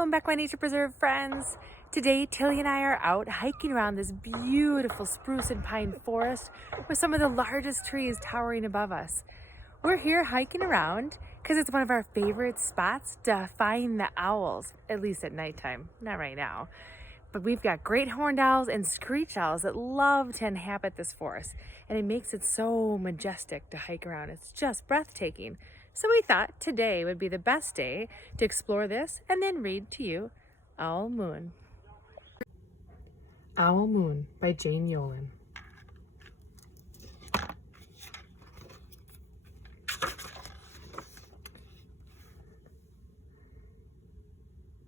Welcome back, my nature preserve friends. Today, Tilia and I are out hiking around this beautiful spruce and pine forest with some of the largest trees towering above us. We're here hiking around because it's one of our favorite spots to find the owls, at least at nighttime, not right now. But we've got great horned owls and screech owls that love to inhabit this forest, and it makes it so majestic to hike around. It's just breathtaking. So we thought today would be the best day to explore this and then read to you Owl Moon. Owl Moon by Jane Yolen.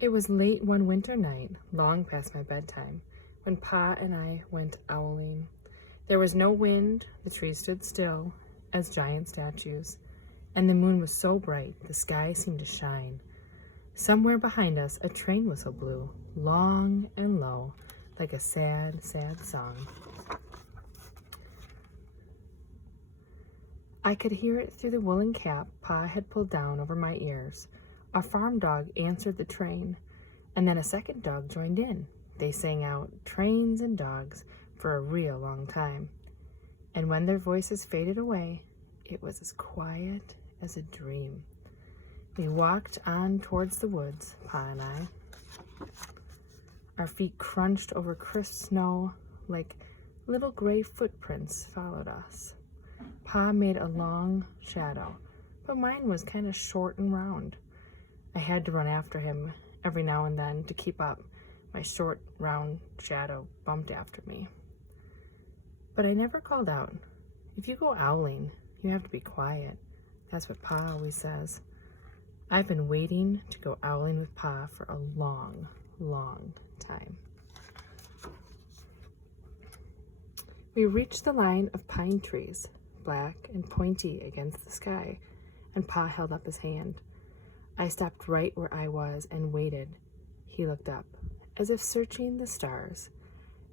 It was late one winter night, long past my bedtime, when Pa and I went owling. There was no wind, the trees stood still as giant statues, and the moon was so bright the sky seemed to shine. Somewhere behind us a train whistle blew, long and low, like a sad, sad song. I could hear it through the woolen cap Pa had pulled down over my ears. A farm dog answered the train, and then a second dog joined in. They sang out trains and dogs for a real long time. And when their voices faded away, it was as quiet as a dream. We walked on towards the woods, Pa and I. Our feet crunched over crisp snow like little gray footprints followed us. Pa made a long shadow, but mine was kind of short and round. I had to run after him every now and then to keep up. My short, round shadow bumped after me. But I never called out. If you go owling, you have to be quiet. That's what Pa always says. I've been waiting to go owling with Pa for a long, long time. We reached the line of pine trees, black and pointy against the sky, and Pa held up his hand. I stopped right where I was and waited. He looked up, as if searching the stars,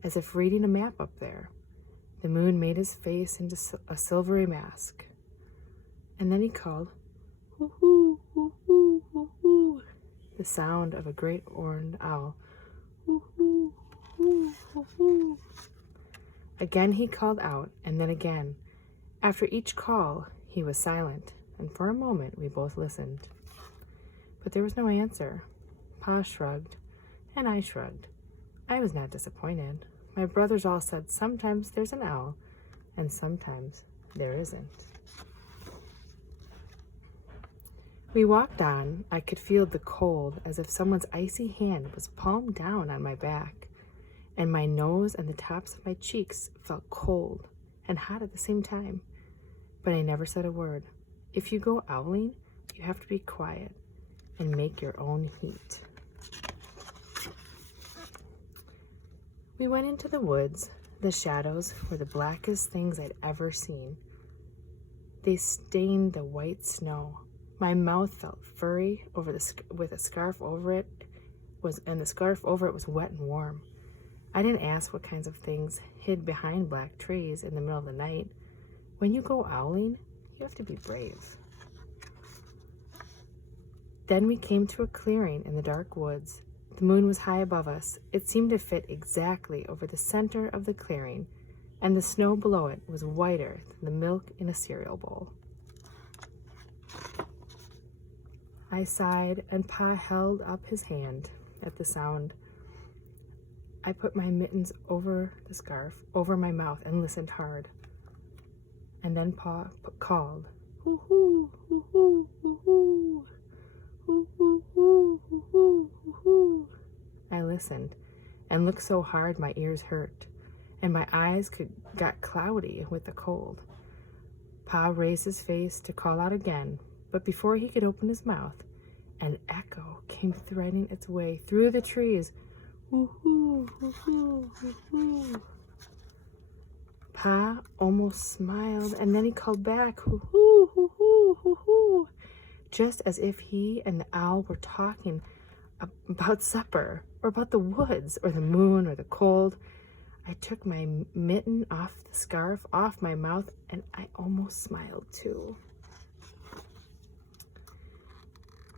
as if reading a map up there. The moon made his face into a silvery mask. And then he called, "Hoo-hoo, hoo-hoo, hoo-hoo," the sound of a great horned owl. "Hoo-hoo, hoo-hoo, hoo-hoo." Again he called out, and then again. After each call, he was silent, and for a moment we both listened. But there was no answer. Pa shrugged, and I shrugged. I was not disappointed. My brothers all said sometimes there's an owl, and sometimes there isn't. We walked on. I could feel the cold, as if someone's icy hand was palmed down on my back, and my nose and the tops of my cheeks felt cold and hot at the same time. But I never said a word. If you go owling, you have to be quiet and make your own heat. We went into the woods. The shadows were the blackest things I'd ever seen. They stained the white snow. My mouth felt furry with a scarf over it, and the scarf over it was wet and warm. I didn't ask what kinds of things hid behind black trees in the middle of the night. When you go owling, you have to be brave. Then we came to a clearing in the dark woods. The moon was high above us. It seemed to fit exactly over the center of the clearing, and the snow below it was whiter than the milk in a cereal bowl. I sighed, and Pa held up his hand at the sound. I put my mittens over the scarf, over my mouth, and listened hard. And then Pa called, "Hoo-hoo, hoo-hoo, hoo-hoo. Hoo-hoo, hoo-hoo, hoo-hoo." I listened and looked so hard my ears hurt, and my eyes got cloudy with the cold. Pa raised his face to call out again, but before he could open his mouth, an echo came threading its way through the trees. "Hoo-hoo, hoo-hoo, hoo-hoo." Pa almost smiled, and then he called back, "Hoo-hoo, hoo-hoo, hoo-hoo," just as if he and the owl were talking about supper, or about the woods, or the moon, or the cold. I took my mitten off the scarf, off my mouth, and I almost smiled too.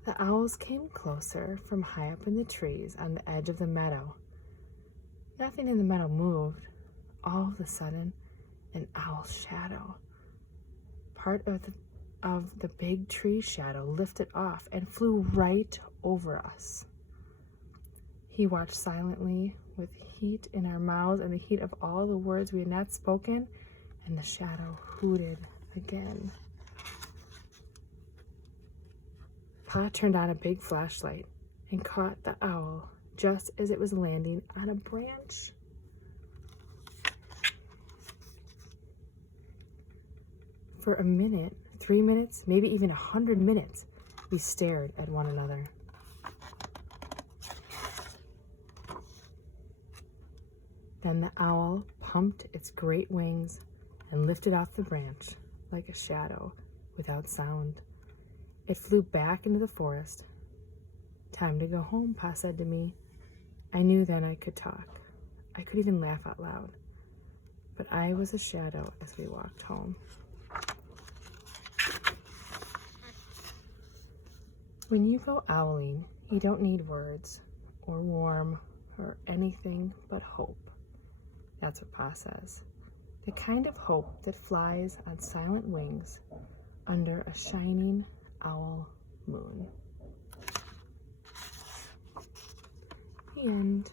The owls came closer from high up in the trees on the edge of the meadow. Nothing in the meadow moved. All of a sudden, an owl's shadow, part of the big tree shadow, lifted off and flew right over us. He watched silently with heat in our mouths and the heat of all the words we had not spoken, and the shadow hooted again. Pa turned on a big flashlight and caught the owl just as it was landing on a branch. For a minute, 3 minutes, maybe even 100 minutes, we stared at one another. Then the owl pumped its great wings and lifted off the branch like a shadow without sound. It flew back into the forest. "Time to go home," Pa said to me. I knew then I could talk. I could even laugh out loud. But I was a shadow as we walked home. When you go owling, you don't need words or warm or anything but hope. That's what Pa says. The kind of hope that flies on silent wings under a shining owl moon. The end.